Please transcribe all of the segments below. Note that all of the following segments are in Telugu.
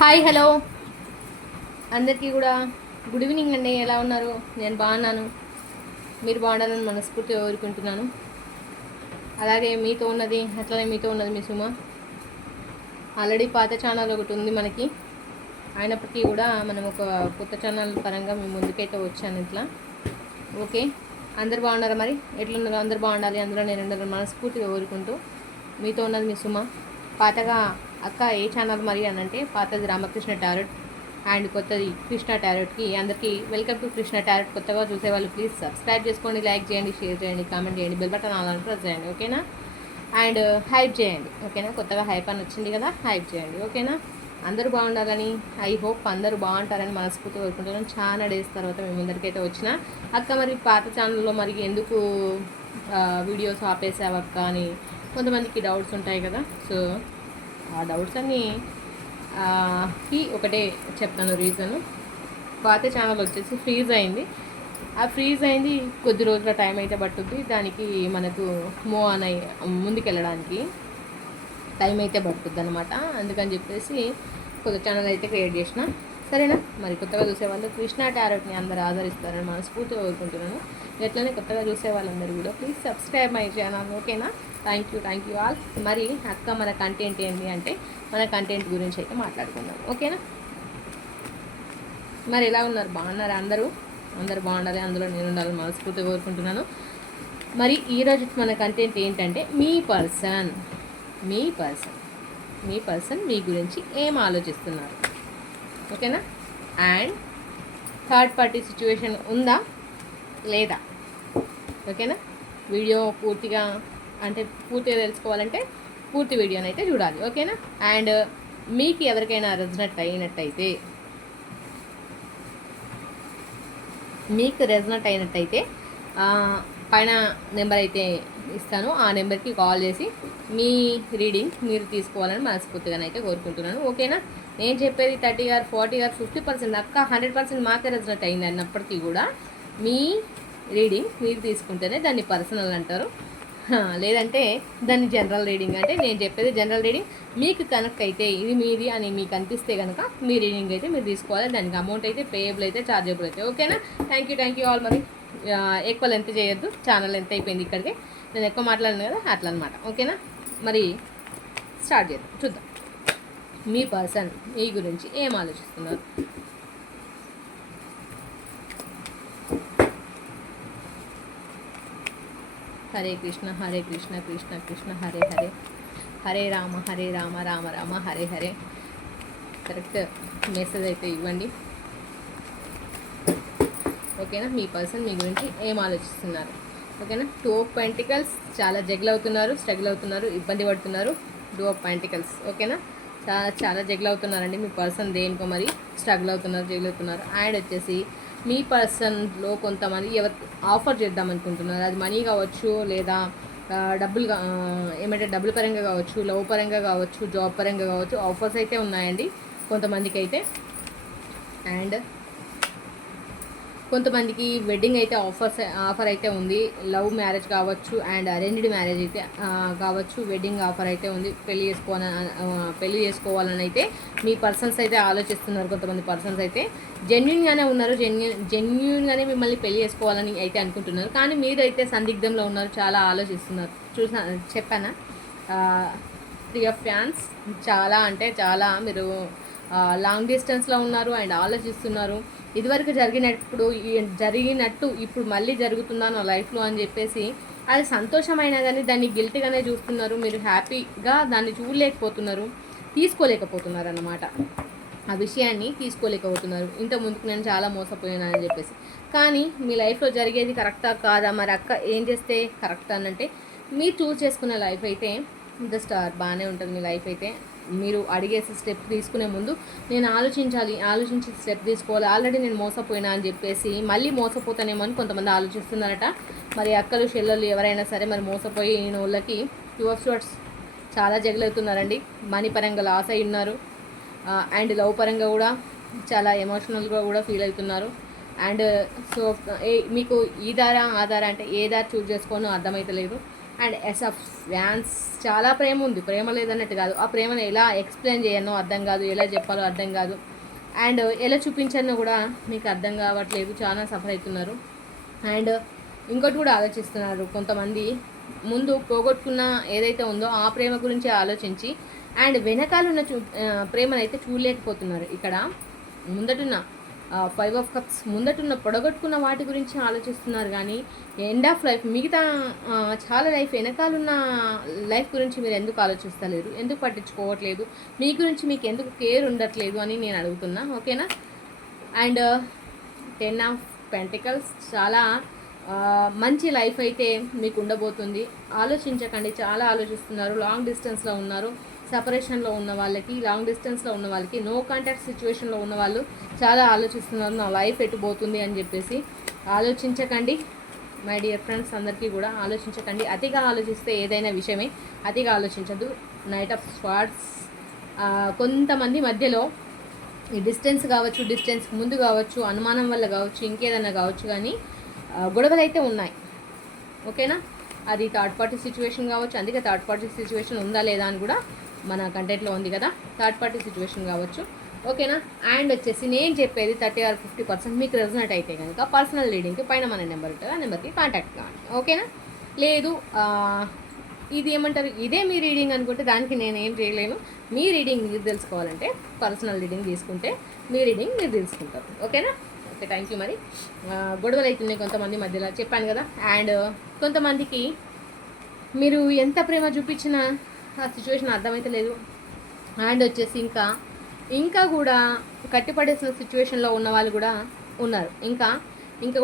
హాయ్ హలో అందరికీ కూడా గుడ్ ఈవినింగ్ అండి. ఎలా ఉన్నారు? నేను బాగున్నాను. మీరు బాగుండాలని మనస్ఫూర్తిగా కోరుకుంటున్నాను. అలాగే మీతో ఉన్నది మీ సుమ. ఆల్రెడీ పాత ఛానల్ ఒకటి ఉంది మనకి, అయినప్పటికీ కూడా మనం ఒక కొత్త ఛానల్ పరంగా మీ ముందుకైతే వచ్చాను ఇట్లా. ఓకే, అందరు బాగున్నారా? మరి ఎట్లున్నారో అందరు బాగుండాలి, అందులో నేను ఉండాలని మనస్ఫూర్తిగా కోరుకుంటూ మీతో ఉన్నది మీ సుమ. పాతగా అక్క ఏ ఛానల్ మరి అని అంటే, పాతది రామకృష్ణ టారెట్ అండ్ కొత్తది కృష్ణ టారెట్కి అందరికీ వెల్కమ్ టు కృష్ణ టారెట్. కొత్తగా చూసేవాళ్ళు ప్లీజ్ సబ్స్క్రైబ్ చేసుకోండి, లైక్ చేయండి, షేర్ చేయండి, కామెంట్ చేయండి, బెల్ బటన్ ఆన్ ప్రెస్ చేయండి, ఓకేనా? అండ్ హైప్ చేయండి, ఓకేనా? కొత్తగా హైప్ అని వచ్చింది కదా, హైప్ చేయండి, ఓకేనా? అందరూ బాగుండాలని, ఐ హోప్ అందరూ బాగుంటారని మనస్ఫూర్తి కోరుకుంటున్నాను. చాలా డేస్ తర్వాత మేము ముందరికైతే వచ్చిన అక్క, మరి పాత ఛానల్లో మరి ఎందుకు వీడియోస్ ఆపేసావు అక్క అని కొంతమందికి డౌట్స్ ఉంటాయి కదా. సో ఆ డౌట్స్ అన్నీ ఒకటే చెప్తాను రీజను. పాత ఛానల్ వచ్చేసి ఫ్రీజ్ అయింది. ఆ ఫ్రీజ్ అయింది కొద్ది రోజుల టైం అయితే పట్టుద్ది, దానికి మనకు ముందుకెళ్ళడానికి టైం అయితే పడుతుంది అనమాట. అందుకని చెప్పేసి కొత్త ఛానల్ అయితే క్రియేట్ చేసిన. సరేనా? మరి కొత్తగా చూసేవాళ్ళు కృష్ణ టారెట్ని అందరూ ఆదరిస్తారని మనస్ఫూర్తిగా కోరుకుంటున్నాను. ఎట్లనే కొత్తగా చూసే వాళ్ళందరూ కూడా ప్లీజ్ సబ్స్క్రైబ్ మై ఛానల్, ఓకేనా? Thank you all. మరి అక్క, మన కంటెంట్ ఏంటి అంటే, మన కంటెంట్ గురించి అయితే మాట్లాడుకుందాం, ఓకేనా? మరి ఎలా ఉన్నారు? బాగున్నారా? అందరూ బాగుండాలి, అందులో నేను ఉండాలని మనస్ఫూర్తిగా కోరుకుంటున్నాను. మరి ఈరోజు మన కంటెంట్ ఏంటంటే, మీ పర్సన్ మీ గురించి ఏం ఆలోచిస్తున్నారు, ఓకేనా? అండ్ థర్డ్ పార్టీ సిచ్యువేషన్ ఉందా లేదా, ఓకేనా? వీడియో పూర్తిగా తెలుసుకోవాలంటే పూర్తి వీడియోని అయితే చూడాలి, ఓకేనా? అండ్ మీకు ఎవరికైనా రెజనెట్ అయినట్టయితే పైన నెంబర్ అయితే ఇస్తాను, ఆ నెంబర్కి కాల్ చేసి మీ రీడింగ్ మీరు తీసుకోవాలని మనస్ఫూర్తిగానైతే కోరుకుంటున్నాను, ఓకేనా? నేను చెప్పేది 30 or 40 or 50% అక్క 100% మాకే రెజనెట్ అయింది అన్నప్పటికీ కూడా మీ రీడింగ్ మీరు తీసుకుంటేనే దాన్ని పర్సనల్ అంటారు, లేదంటే దాన్ని జనరల్ రీడింగ్. అంటే నేను చెప్పేది జనరల్ రీడింగ్. మీకు కనెక్ట్ అయితే ఇది మీది అని మీకు అనిపిస్తే కనుక మీ రీడింగ్ అయితే మీరు తీసుకోవాలి. దానికి అమౌంట్ అయితే పేయబుల్ అయితే, చార్జబుల్ అయితే, ఓకేనా? Thank you all. మరి ఎక్కువ లెంత్ చేయొద్దు, ఛానల్ ఎంత అయిపోయింది ఇక్కడికి, నేను ఎక్కువ మాట్లాడాను కదా, అట్లా అనమాట, ఓకేనా? మరి స్టార్ట్ చేద్దాం, చూద్దాం మీ పర్సన్ మీ గురించి ఏం ఆలోచిస్తున్నారు. హరే కృష్ణ కృష్ణ కృష్ణ హరే హరే, హరే రామ రామ హరే హరే. కరెక్ట్ మెసేజ్ అయితే ఇవ్వండి, ఓకేనా? మీ పర్సన్ మీ గురించి ఏం ఆలోచిస్తున్నారు, ఓకేనా? 2 of Pentacles, చాలా స్ట్రగుల్ అవుతున్నారు, ఇబ్బంది పడుతున్నారు. 2 of Pentacles, ఓకేనా? చాలా జగ్లు అవుతున్నారండి మీ పర్సన్, దేనికో మరి స్ట్రగుల్ అవుతున్నారు. అండ్ వచ్చేసి మీ పర్సన్లో కొంతమంది ఎవరు ఆఫర్ చేద్దాం అనుకుంటున్నారు. అది మనీ కావచ్చు, లేదా డబ్బుల పరంగా కావచ్చు, లవ్ పరంగా కావచ్చు, జాబ్ పరంగా కావచ్చు, ఆఫర్స్ అయితే ఉన్నాయండి కొంతమందికి అయితే. అండ్ కొంతమందికి వెడ్డింగ్ అయితే ఆఫర్ అయితే ఉంది. లవ్ మ్యారేజ్ కావచ్చు అండ్ అరేంజ్డ్ మ్యారేజ్ అయితే కావచ్చు, వెడ్డింగ్ ఆఫర్ అయితే ఉంది. పెళ్లి చేసుకోవాలని అయితే మీ పర్సన్స్ అయితే ఆలోచిస్తున్నారు. కొంతమంది పర్సన్స్ అయితే జెన్యున్గానే ఉన్నారు, జెన్యున్గానే మిమ్మల్ని పెళ్లి చేసుకోవాలని అయితే అనుకుంటున్నారు. కానీ మీరు అయితే సందిగ్ధంలో ఉన్నారు, చాలా ఆలోచిస్తున్నారు. చెప్పానా? 3 of Wands, చాలా అంటే చాలా మీరు లాంగ్ డిస్టెన్స్లో ఉన్నారు అండ్ ఆలోచిస్తున్నారు. ఇదివరకు జరిగినట్టు ఇప్పుడు మళ్ళీ జరుగుతుందా నా లైఫ్లో అని చెప్పేసి అది సంతోషమైనా కానీ దాన్ని గిల్ట్గానే చూస్తున్నారు. మీరు హ్యాపీగా దాన్ని తీసుకోలేకపోతున్నారు అన్నమాట. ఆ విషయాన్ని తీసుకోలేకపోతున్నారు. ఇంత ముందుకు నేను చాలా మోసపోయాను అని చెప్పేసి. కానీ మీ లైఫ్లో జరిగేది కరెక్టా కాదా, మరి అక్క ఏం చేస్తే కరెక్ట్ అనంటే, మీరు చూస్ చేసుకున్న లైఫ్ అయితే బాగానే ఉంటుంది. మీ లైఫ్ అయితే మీరు అడిగేసి స్టెప్ తీసుకునే ముందు నేను ఆలోచించి స్టెప్ తీసుకోవాలి. ఆల్రెడీ నేను మోసపోయినా అని చెప్పేసి మళ్ళీ మోసపోతానేమో అని కొంతమంది ఆలోచిస్తున్నారట. మరి అక్కలు చెల్లెళ్ళు ఎవరైనా సరే మరి మోసపోయిన వాళ్ళకి 2 of Swords చాలా జగలవుతున్నారండి. మనీ పరంగా లాస్ అయి ఉన్నారు అండ్ లవ్ పరంగా కూడా చాలా ఎమోషనల్గా కూడా ఫీల్ అవుతున్నారు. అండ్ సో మీకు ఈ దారా ఆ దారా అంటే ఏ దారి చూస్ చేసుకోనో అర్థమైతలేదు. అండ్ ఎస్ ఆఫ్ వ్యాన్స్, చాలా ప్రేమ ఉంది, ప్రేమ లేదన్నట్టు కాదు, ఆ ప్రేమను ఎలా ఎక్స్ప్లెయిన్ చేయనో అర్థం కాదు, ఎలా చెప్పాలో అర్థం కాదు, అండ్ ఎలా చూపించానో కూడా మీకు అర్థం కావట్లేదు, చాలా సఫర్ అవుతున్నారు. అండ్ ఇంకోటి కూడా ఆలోచిస్తున్నారు కొంతమంది, ముందు పోగొట్టుకున్న ఏదైతే ఉందో ఆ ప్రేమ గురించి ఆలోచించి అండ్ వెనకాలన్న ప్రేమనైతే చూడలేకపోతున్నారు. ఇక్కడ ముందటున్న 5 ఆఫ్ కప్స్ ముందటున్న పొడగొట్టుకున్న వాటి గురించి ఆలోచిస్తున్నారు, కానీ ఎండ్ ఆఫ్ లైఫ్ మిగతా చాలా లైఫ్ వెనకాలన్న లైఫ్ గురించి మీరు ఎందుకు ఆలోచిస్తలేరు, ఎందుకు పట్టించుకోవట్లేదు, మీ గురించి మీకు ఎందుకు కేర్ ఉండట్లేదు అని నేను అడుగుతున్నా. ఓకేనా. అండ్ 10 ఆఫ్ పెంటికల్స్, చాలా మంచి లైఫ్ అయితే మీకు ఉండబోతుంది. ఆలోచించకండి, చాలా ఆలోచిస్తున్నారు. లాంగ్ డిస్టెన్స్లో ఉన్నారు, సపరేషన్లో ఉన్న వాళ్ళకి, లాంగ్ డిస్టెన్స్లో ఉన్న వాళ్ళకి, నో కాంటాక్ట్ సిచ్యువేషన్లో ఉన్న వాళ్ళు చాలా ఆలోచిస్తున్నారు, నా లైఫ్ ఎటుపోతుంది అని చెప్పేసి. ఆలోచించకండి మై డియర్ ఫ్రెండ్స్, అందరికీ కూడా ఆలోచించకండి. అతిగా ఆలోచిస్తే ఏదైనా విషయమే, అతిగా ఆలోచించద్దు. నైట్ ఆఫ్ స్వార్డ్స్, కొంతమంది మధ్యలో ఈ డిస్టెన్స్ కావచ్చు, డిస్టెన్స్ ముందు కావచ్చు, అనుమానం వల్ల కావచ్చు, ఇంకేదైనా కావచ్చు, కానీ గొడవలు అయితే ఉన్నాయి. ఓకేనా. అది థర్డ్ పార్టీ సిచ్యువేషన్ కావచ్చు, అందుకే థర్డ్ పార్టీ సిచ్యువేషన్ ఉందా లేదా అని కూడా మన కంటెంట్లో ఉంది కదా, థర్డ్ పార్టీ సిచ్యువేషన్ కావచ్చు. ఓకేనా. అండ్ వచ్చేసి నేను చెప్పేది 30 or 50% మీకు రెజొనేట్ అయితే కనుక పర్సనల్ రీడింగ్కి పైన మన నెంబర్ ఉంటుంది, ఆ నెంబర్కి కాంటాక్ట్ కావాలి. ఓకేనా. లేదు ఇది ఏమంటారు, ఇదే మీ రీడింగ్ అనుకుంటే దానికి నేను ఏం చేయలేను. మీ రీడింగ్ మీరు తెలుసుకోవాలంటే పర్సనల్ రీడింగ్ తీసుకుంటే మీ రీడింగ్ మీరు తెలుసుకుంటారు. ఓకేనా. Okay, thank you. మరి గొడవలు అవుతున్నాయి కొంతమంది మధ్యలో, చెప్పాను కదా. అండ్ కొంతమందికి మీరు ఎంత ప్రేమ చూపించినా ఆ సిచ్యువేషన్ అర్థమైతే లేదు. అండ్ వచ్చేసి ఇంకా కూడా కట్టిపడేసిన సిచ్యువేషన్లో ఉన్న వాళ్ళు కూడా ఉన్నారు. ఇంకా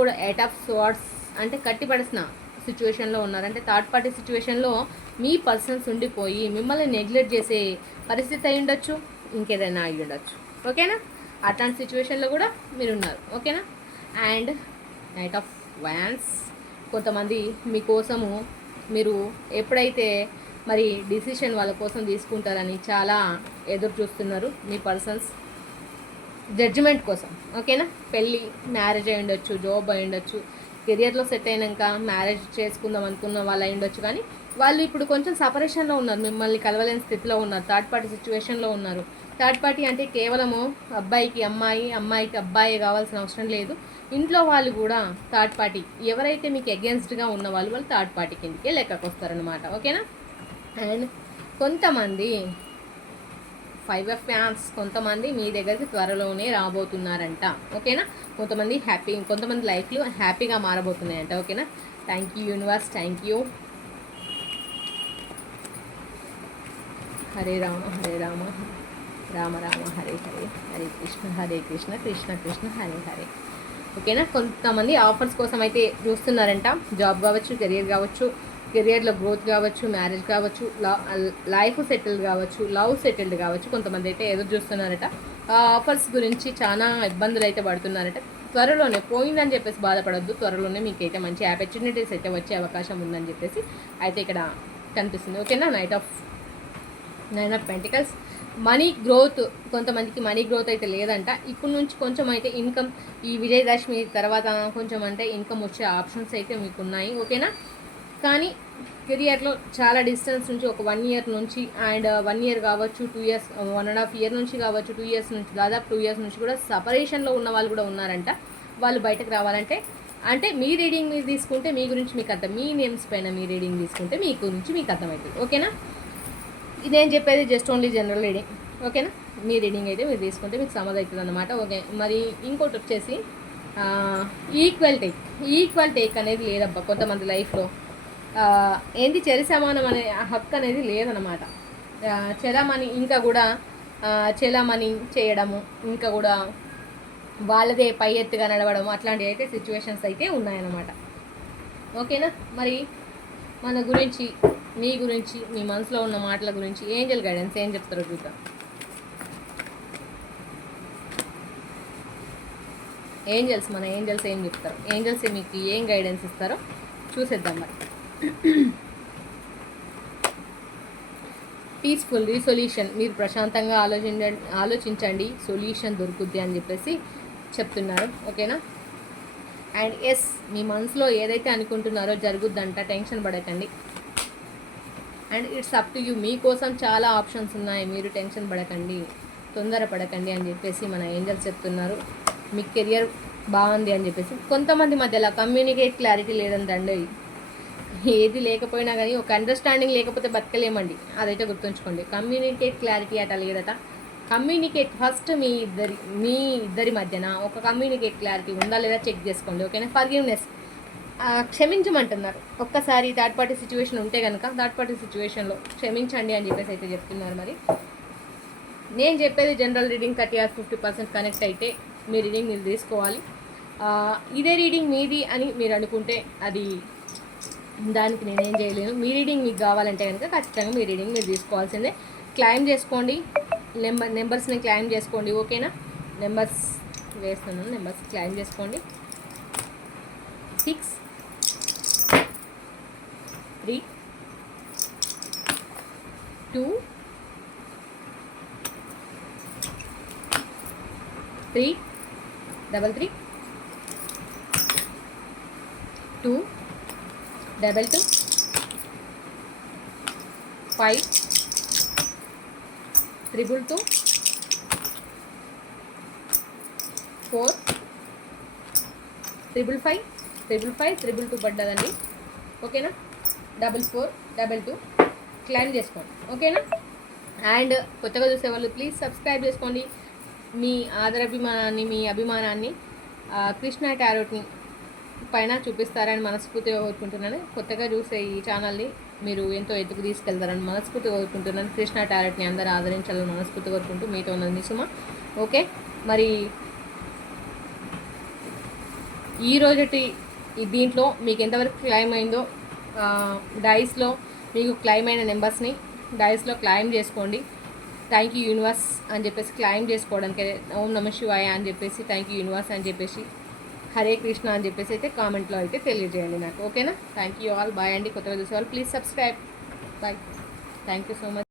కూడా 8 ఆఫ్ స్వార్డ్స్, అంటే కట్టిపడేసిన సిచ్యువేషన్లో ఉన్నారు. అంటే థర్డ్ పార్టీ సిచ్యువేషన్లో మీ పర్సన్స్ ఉండిపోయి మిమ్మల్ని నెగ్లెక్ట్ చేసే పరిస్థితి అయి ఉండొచ్చు, ఇంకేదైనా అయి ఉండొచ్చు. ఓకేనా. అట్లాంటి సిచ్యువేషన్లో కూడా మీరు ఉన్నారు. ఓకేనా. అండ్ నైట్ ఆఫ్ వ్యాన్స్, కొంతమంది మీకోసము మీరు ఎప్పుడైతే మరి డిసిషన్ వాళ్ళ కోసం తీసుకుంటారని చాలా ఎదురు చూస్తున్నారు మీ పర్సన్స్, జడ్జిమెంట్ కోసం. ఓకేనా. పెళ్ళి, మ్యారేజ్ అయి ఉండొచ్చు, జాబ్ అయి ఉండొచ్చు, కెరియర్లో సెట్ అయినాక మ్యారేజ్ చేసుకుందాం అనుకున్న వాళ్ళు అయి ఉండొచ్చు, కానీ వాళ్ళు ఇప్పుడు కొంచెం సపరేషన్లో ఉన్నారు, మిమ్మల్ని కలవలేని స్థితిలో ఉన్నారు, థర్డ్ పార్టీ సిచ్యువేషన్లో ఉన్నారు. థర్డ్ పార్టీ అంటే కేవలము అబ్బాయికి అమ్మాయి, అమ్మాయికి అబ్బాయి కావాల్సిన అవసరం లేదు. ఇంట్లో వాళ్ళు కూడా థర్డ్ పార్టీ, ఎవరైతే మీకు అగేన్స్ట్గా ఉన్న వాళ్ళు థర్డ్ పార్టీ కిందకే లెక్కకు వస్తారనమాట. ఓకేనా. అండ్ కొంతమంది 5 ఆఫ్ ఫ్యాన్స్, కొంతమంది మీ దగ్గరికి త్వరలోనే రాబోతున్నారంట. ఓకేనా. కొంతమంది లైఫ్లో హ్యాపీగా మారబోతున్నాయంట. ఓకేనా. Thank you universe, thank you. Hare Rama Hare Rama, Rama Rama Hare Hare, Hare Krishna Krishna Krishna Hare Hare. ఓకేనా. కొంతమంది ఆఫర్స్ కోసం అయితే చూస్తున్నారంట, జాబ్ కావచ్చు, కెరియర్ కావచ్చు, కెరియర్లో గ్రోత్ కావచ్చు, మ్యారేజ్ కావచ్చు, లైఫ్ సెటిల్డ్ కావచ్చు, లవ్ సెటిల్డ్ కావచ్చు. కొంతమంది అయితే ఎదురు చూస్తున్నారట. ఆ ఆఫర్స్ గురించి చాలా ఇబ్బందులు అయితే పడుతున్నారట. త్వరలోనే పోయిందని చెప్పేసి బాధపడొద్దు, త్వరలోనే మీకైతే మంచి ఆపర్చునిటీస్ అయితే వచ్చే అవకాశం ఉందని చెప్పేసి అయితే ఇక్కడ కనిపిస్తుంది. ఓకేనా. Nine of pentacles, money growth, కొంతమందికి మనీ గ్రోత్ అయితే లేదంట. ఇప్పుడు నుంచి కొంచెం అయితే ఇన్కమ్, ఈ విజయదశమి తర్వాత కొంచెం అంటే ఇన్కమ్ వచ్చే ఆప్షన్స్ అయితే మీకు ఉన్నాయి. ఓకేనా. కానీ కెరియర్లో చాలా డిస్టెన్స్ నుంచి, ఒక 1 year నుంచి, అండ్ 1 year కావచ్చు, 2 years, 1.5 year నుంచి కావచ్చు, 2 years నుంచి, దాదాపు 2 years నుంచి కూడా సపరేషన్లో ఉన్న వాళ్ళు కూడా ఉన్నారంట. వాళ్ళు బయటకు రావాలంటే, అంటే మీ రీడింగ్ మీరు తీసుకుంటే మీ గురించి మీకు అర్థం, మీ నేమ్స్ పైన మీ రీడింగ్ తీసుకుంటే మీ గురించి మీకు అర్థమవుతుంది. ఓకేనా. ఇదేం చెప్పేది జస్ట్ ఓన్లీ జనరల్ రీడింగ్. ఓకేనా. మీ రీడింగ్ అయితే మీరు తీసుకుంటే మీకు సమజ్ అవుతుంది అన్నమాట. ఓకే. మరి ఇంకోటి వచ్చేసి ఈక్వల్ టేక్ అనేది లేదబ్బా కొంతమంది లైఫ్లో. ఏంది చెరి సమానం అనే హక్కు అనేది లేదనమాట. చలామణి, ఇంకా కూడా చలామణి చేయడము, ఇంకా కూడా వాళ్ళదే పై ఎత్తుగా నడవడం, అట్లాంటివి అయితే సిచ్యువేషన్స్ అయితే ఉన్నాయన్నమాట. ఓకేనా. మరి మన గురించి, మీ గురించి, మీ మనసులో ఉన్న మాటల గురించి ఏంజల్ గైడెన్స్ ఏం చెప్తారో చూద్దాం. మన ఏంజల్స్ ఏం చెప్తారు, ఏంజల్స్ మీకు ఏం గైడెన్స్ ఇస్తారో చూసేద్దాం. మరి పీస్ఫుల్ రిసొల్యూషన్, మీరు ప్రశాంతంగా ఆలోచించండి, సొల్యూషన్ దొరుకుద్ది అని చెప్పేసి చెప్తున్నారు. ఓకేనా. అండ్ ఎస్, మీ మనసులో ఏదైతే అనుకుంటున్నారో జరుగుద్దంట, టెన్షన్ పడకండి. And it's up to you. మీకోసం చాలా ఆప్షన్స్ ఉన్నాయి, మీరు టెన్షన్ పడకండి, తొందర పడకండి అని చెప్పేసి మన ఏంజల్స్ చెప్తున్నారు. మీ కెరియర్ బాగుంది అని చెప్పేసి. కొంతమంది మధ్యలో కమ్యూనికేట్ క్లారిటీ లేదండి. ఏది లేకపోయినా కానీ ఒక అండర్స్టాండింగ్ లేకపోతే బతకలేమండి, అదైతే గుర్తుంచుకోండి. కమ్యూనికేట్ క్లారిటీ అట లేదట. కమ్యూనికేట్ ఫస్ట్ మీ ఇద్దరి మధ్యన ఒక కమ్యూనికేట్ క్లారిటీ ఉందా లేదా చెక్ చేసుకోండి, ఓకేనా. ఫర్గివ్నెస్, క్షమించమంటున్నారు. ఒక్కసారి థర్డ్ పార్టీ సిచ్యువేషన్ ఉంటే కనుక థర్డ్ పార్టీ సిచ్యువేషన్లో క్షమించండి అని చెప్పేసి అయితే చెప్తున్నారు. మరి నేను చెప్పేది జనరల్ రీడింగ్ 30 or 50% కనెక్ట్ అయితే మీ రీడింగ్ మీరు తీసుకోవాలి. ఇదే రీడింగ్ మీది అని మీరు అనుకుంటే అది దానికి నేనేం చేయలేను. మీ రీడింగ్ మీకు కావాలంటే కనుక ఖచ్చితంగా మీ రీడింగ్ మీరు తీసుకోవాల్సిందే. క్లైమ్ చేసుకోండి, నెంబర్స్ని క్లైమ్ చేసుకోండి, ఓకేనా. నెంబర్స్ వేస్తున్నాను, నెంబర్స్ క్లైమ్ చేసుకోండి. 6 3 2 3 3 2 2 5 2 4 5 2 పడ్డదండి, ఓకేనా. 4 క్లైమ్ చేసుకోండి, ఓకేనా. అండ్ కొత్తగా చూసేవాళ్ళు ప్లీజ్ సబ్స్క్రైబ్ చేసుకోండి. మీ ఆదరాభిమానాన్ని, మీ అభిమానాన్ని కృష్ణ టారోట్ని పైన చూపిస్తారని మనస్ఫూర్తిగా కోరుకుంటున్నాను. కొత్తగా చూసే ఈ ఛానల్ని మీరు ఎంతో ఎత్తుకు తీసుకెళ్తారని మనస్ఫూర్తిగా కోరుకుంటున్నాను. కృష్ణ టారోట్ని అందరూ ఆదరించాలని మనస్ఫూర్తిగా కోరుకుంటూ మీతో ఉన్నది సుమ, ఓకే. మరి ఈ రోజుటి దీంట్లో మీకు ఎంతవరకు క్లైమ్ అయిందో డైస్లో మీకు క్లైమ్ అయిన నెంబర్స్ని డైస్లో క్లైమ్ చేసుకోండి. థ్యాంక్ యూ యూనివర్స్ అని చెప్పేసి క్లైమ్ చేసుకోవడానికి ఓం నమ శివాయ అని చెప్పేసి థ్యాంక్ యూ యూనివర్స్ అని చెప్పేసి హరే కృష్ణ అని చెప్పేసి అయితే కామెంట్లో అయితే తెలియజేయండి నాకు, ఓకేనా. థ్యాంక్ యూ ఆల్, బాయ్ అండి. కొత్తగా చూసేవాళ్ళు please subscribe, bye. Thank you so much.